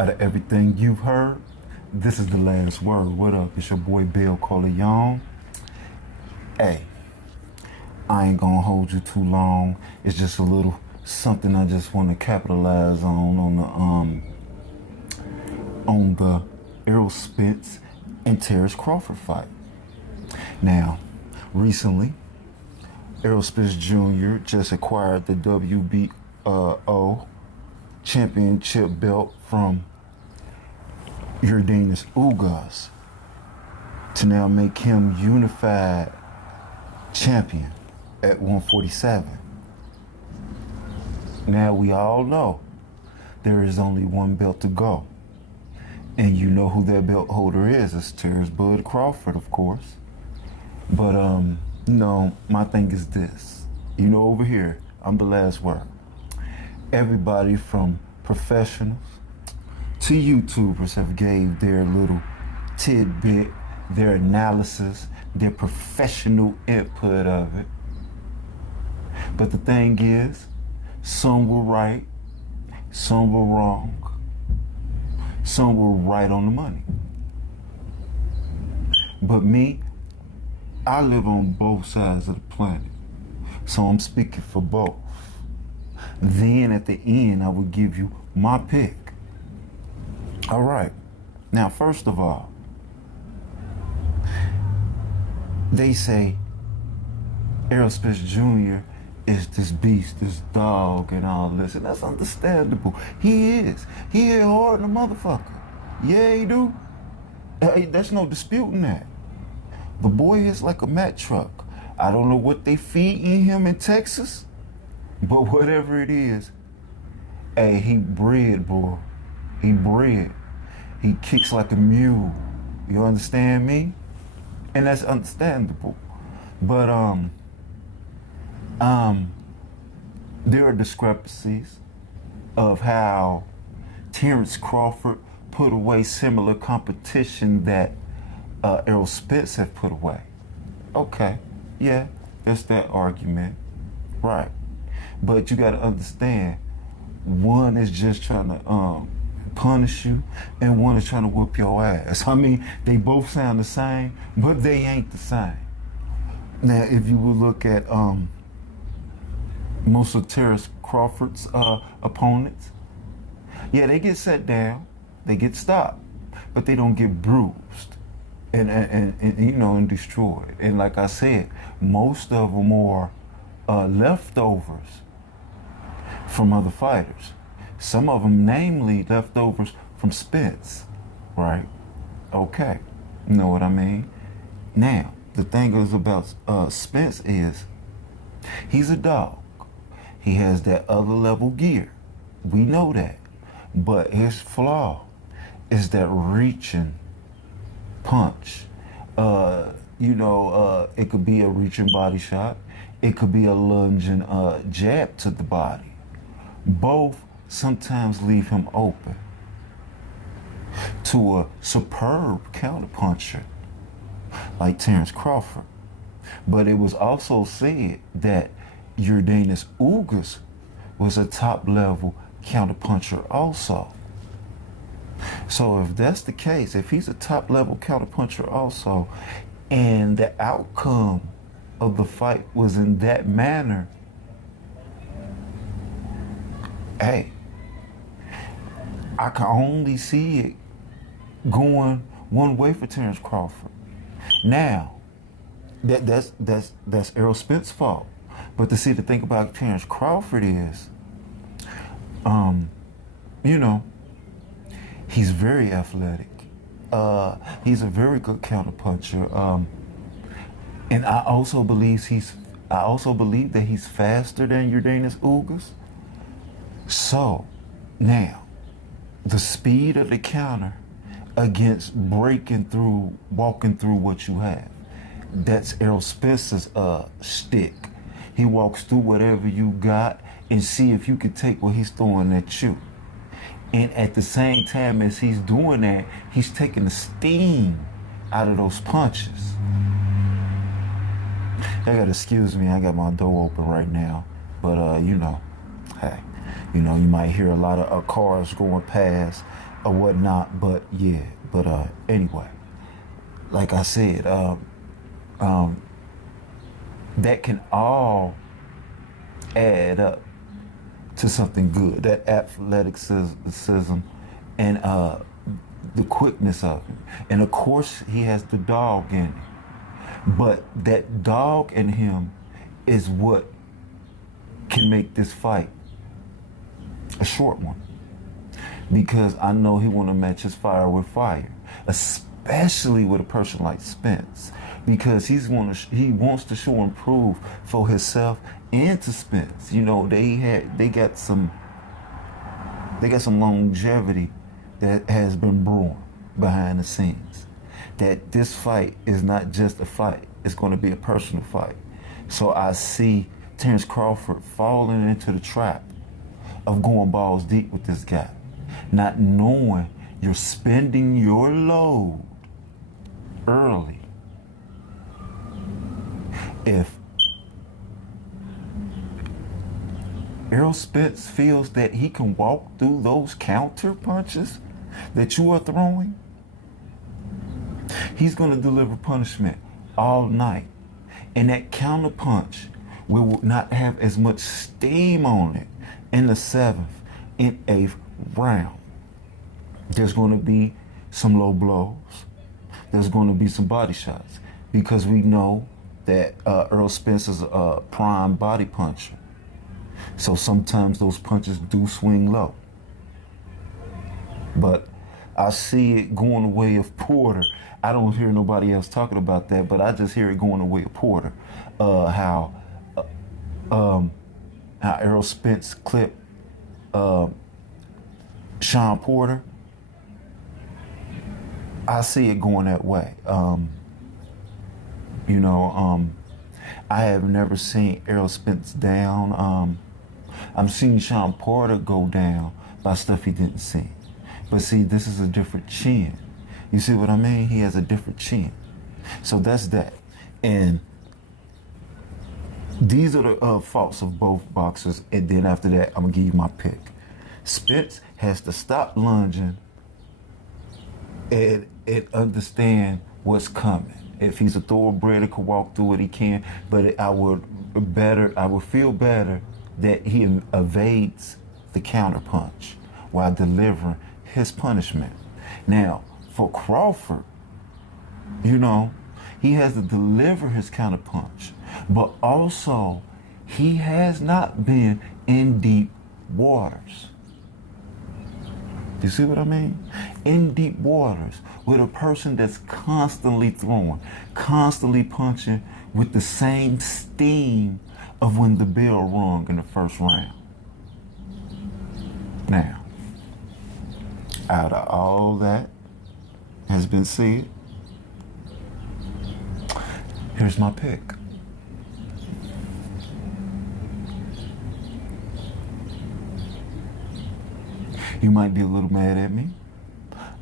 Out of everything you've heard, this is the last word. What up? It's your boy Bill Corleone. Hey, I ain't gonna hold you too long. It's just a little something I just want to capitalize on the Errol Spence and Terrence Crawford fight. Now, recently, Errol Spence Jr. just acquired the WBO championship belt from Yordenis Ugas to now make him unified champion at 147. Now we all know there is only one belt to go. And you know who that belt holder is. It's Terrence Bud Crawford, of course. But, my thing is this. Over here, I'm the last word. Everybody from professionals to YouTubers have gave their little tidbit, their analysis, their professional input of it. But the thing is, some were right, some were wrong, some were right on the money. But me, I live on both sides of the planet, so I'm speaking for both. Then at the end, I will give you my pick. All right. Now, first of all, they say Errol Spence Jr. is this beast, this dog, and all this, and that's understandable. He is. He hit hard in a motherfucker. Yeah, he do. Hey, there's no disputing that. The boy is like a Mack truck. I don't know what they feeding him in Texas, but whatever it is, hey, he bred, boy. He bred. He kicks like a mule. You understand me? And that's understandable. But there are discrepancies of how Terrence Crawford put away similar competition that Errol Spence have put away. Okay, yeah, that's that argument. Right. But you got to understand, one is just trying to punish you, and one is trying to whoop your ass. I mean, they both sound the same, but they ain't the same. Now, if you will look at most of Terrence Crawford's opponents, yeah, they get set down, they get stopped, but they don't get bruised and destroyed. And like I said, most of them are leftovers from other fighters. Some of them, namely, leftovers from Spence, right? Okay, you know what I mean? Now, the thing is about Spence is, he's a dog. He has that other level gear. We know that. But his flaw is that reaching punch. It could be a reaching body shot. It could be a lunging jab to the body. Both sometimes leave him open to a superb counterpuncher like Terrence Crawford. But it was also said that Yordenis Ugas was a top-level counterpuncher also. So if that's the case, if he's a top-level counterpuncher also, and the outcome of the fight was in that manner, hey, I can only see it going one way for Terrence Crawford. Now, that's Errol Spence's fault. But to see, the thing about Terrence Crawford is, he's very athletic. He's a very good counterpuncher. And I also believe that he's faster than Yordenis Ugas. So, now, the speed of the counter against walking through what you have, that's Errol Spence's stick. He walks through whatever you got and see if you can take what he's throwing at you. And at the same time as he's doing that, he's taking the steam out of those punches. I gotta excuse me, I got my door open right now. But, hey, you might hear a lot of cars going past. or whatnot. But yeah, but anyway, like I said, that can all add up to something good. That athleticism and the quickness of it, and of course he has the dog in it. But that dog in him is what can make this fight a short one. Because I know he want to match his fire with fire, especially with a person like Spence, because he wants to show and prove for himself and to Spence. You know, they got some longevity that has been brewing behind the scenes. That this fight is not just a fight; it's going to be a personal fight. So I see Terrence Crawford falling into the trap of going balls deep with this guy, not knowing you're spending your load early. If Errol Spence feels that he can walk through those counter punches that you are throwing, he's going to deliver punishment all night. And that counter punch will not have as much steam on it in the 7th and 8th round. There's going to be some low blows. There's going to be some body shots, because we know that Errol Spence is a prime body puncher. So sometimes those punches do swing low. But I see it going the way of Porter. I don't hear nobody else talking about that, but I just hear it going the way of Porter. How Errol Spence clipped Sean Porter. I see it going that way. I have never seen Errol Spence down. I'm seeing Sean Porter go down by stuff he didn't see. But see, this is a different chin. You see what I mean? He has a different chin. So that's that. And these are the faults of both boxers. And then after that, I'm going to give you my pick. Spence has to stop lunging and understand what's coming. If he's a thoroughbred that can walk through it, he can. But I would feel better that he evades the counter punch while delivering his punishment. Now, for Crawford, he has to deliver his counter punch, but also he has not been in deep waters. You see what I mean? In deep waters with a person that's constantly throwing, constantly punching with the same steam of when the bell rung in the first round. Now, out of all that has been said, here's my pick. You might be a little mad at me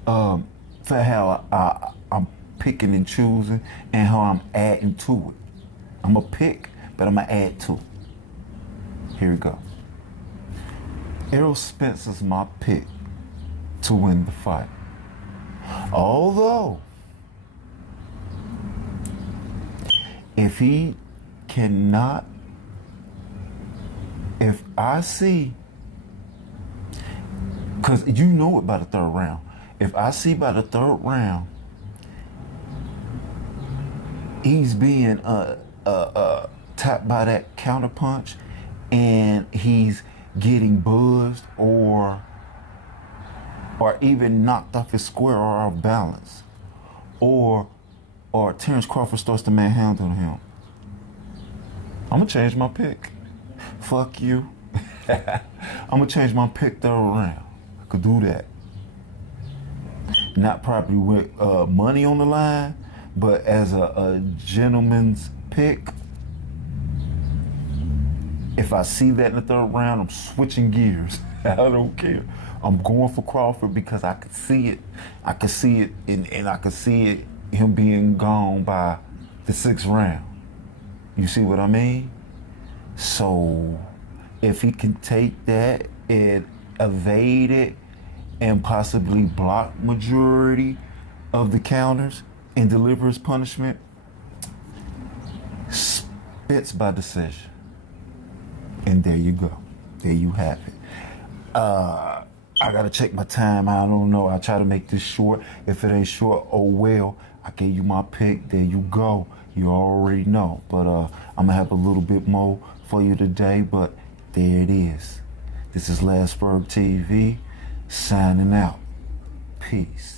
for how I'm picking and choosing and how I'm adding to it. I'm going to pick, but I'm going to add to it. Here we go. Errol Spence is my pick to win the fight. Although, if I see, because you know it by the third round, if I see by the third round he's being tapped by that counter punch and he's getting buzzed or even knocked off his square or off balance, or Terrence Crawford starts to manhandle him, I'm gonna change my pick. Fuck you. I'm gonna change my pick third round. I could do that. Not probably with money on the line, but as a gentleman's pick. If I see that in the third round, I'm switching gears. I don't care. I'm going for Crawford because I could see it. I could see it, and I could see it, him being gone by the 6th round. You see what I mean? So if he can take that and evade it and possibly block majority of the counters and deliver his punishment, spits by decision. And there you go. There you have it. I gotta check my time. I don't know. I try to make this short. If it ain't short, oh well. I gave you my pick. There you go. You already know. But I'm gonna have a little bit more for you today. But there it is. This is WORD.TV signing out. Peace.